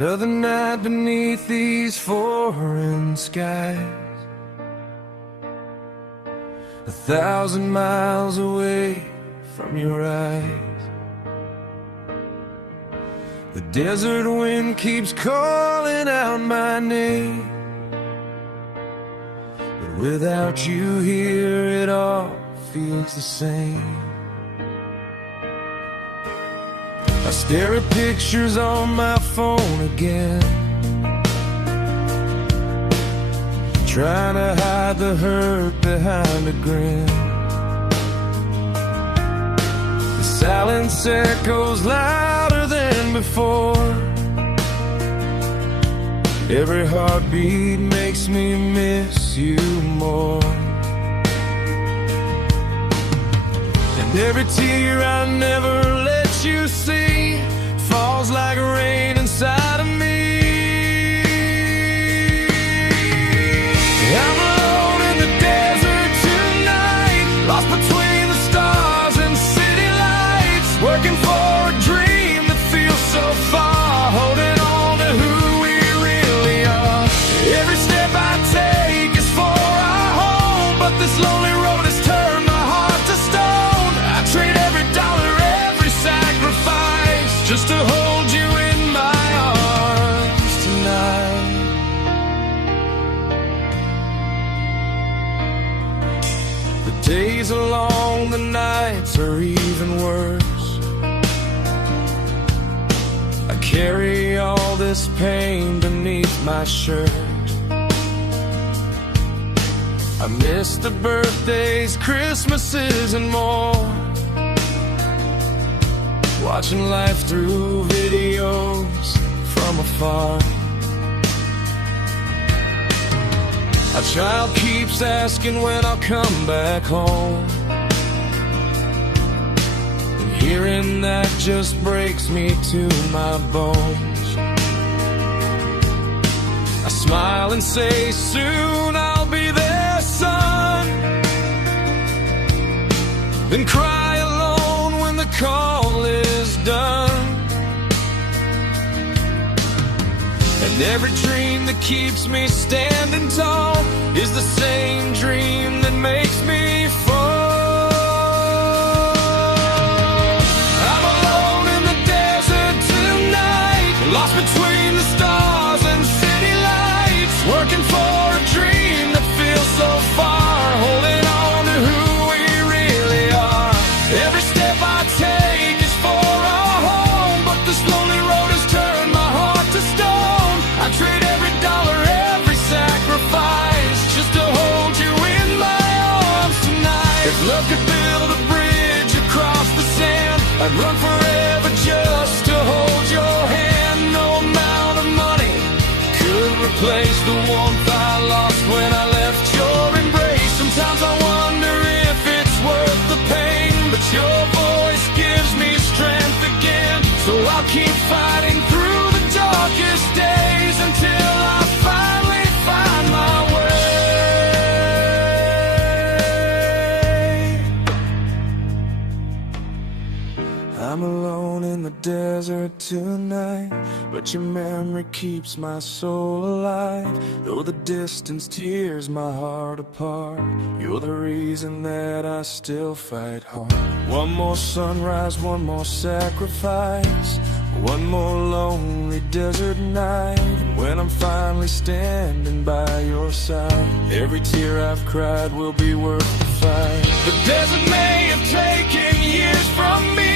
Another night beneath these foreign skies, 1,000 miles away from your eyes. The desert wind keeps calling out my name, but without you here it all feels the same. I stare at pictures on my phone again, trying to hide the hurt behind a grin. The silence echoes louder than before. Every heartbeat makes me miss you more. And every tear I never let you see falls like rain inside of me. I'm alone in the desert tonight, lost between the stars and city lights, working for a dream that feels so far, holding on to who we really are. Every step I take is for our home, but this lonely road has turned my heart to stone. I trade every dollar, every sacrifice, just to hold you in my arms tonight. The days are long, the nights are even worse. I carry all this pain beneath my shirt. I miss the birthdays, Christmases, and more, watching life through videos from afar. A child keeps asking when I'll come back home, and hearing that just breaks me to my bones. I smile and say, soon I'll be there, son, then cry alone when the call is done. And every dream that keeps me standing tall is the same dream that makes me fall. I'm alone in the desert tonight, lost between the stars and city lights, working for a dream that feels so far, holding on to who we really are. Every step I take is for our home, but this lonely road has turned my heart to stone. I trade every dollar, every sacrifice, just to hold you in my arms tonight. If love could build a bridge across the sand, I'd run forever just to hold your hand. No amount of money could replace the warmth I lost when I left your embrace. Sometimes I wonder if it's worth the pain, but your voice gives me strength again. So I'll keep fighting through the darkest days until I finally find my way. I'm alone in the desert tonight, but your memory keeps my soul alive. Though the distance tears my heart apart, you're the reason that I still fight hard. One more sunrise, one more sacrifice, one more lonely desert night. And when I'm finally standing by your side, every tear I've cried will be worth the fight. The desert may have taken years from me,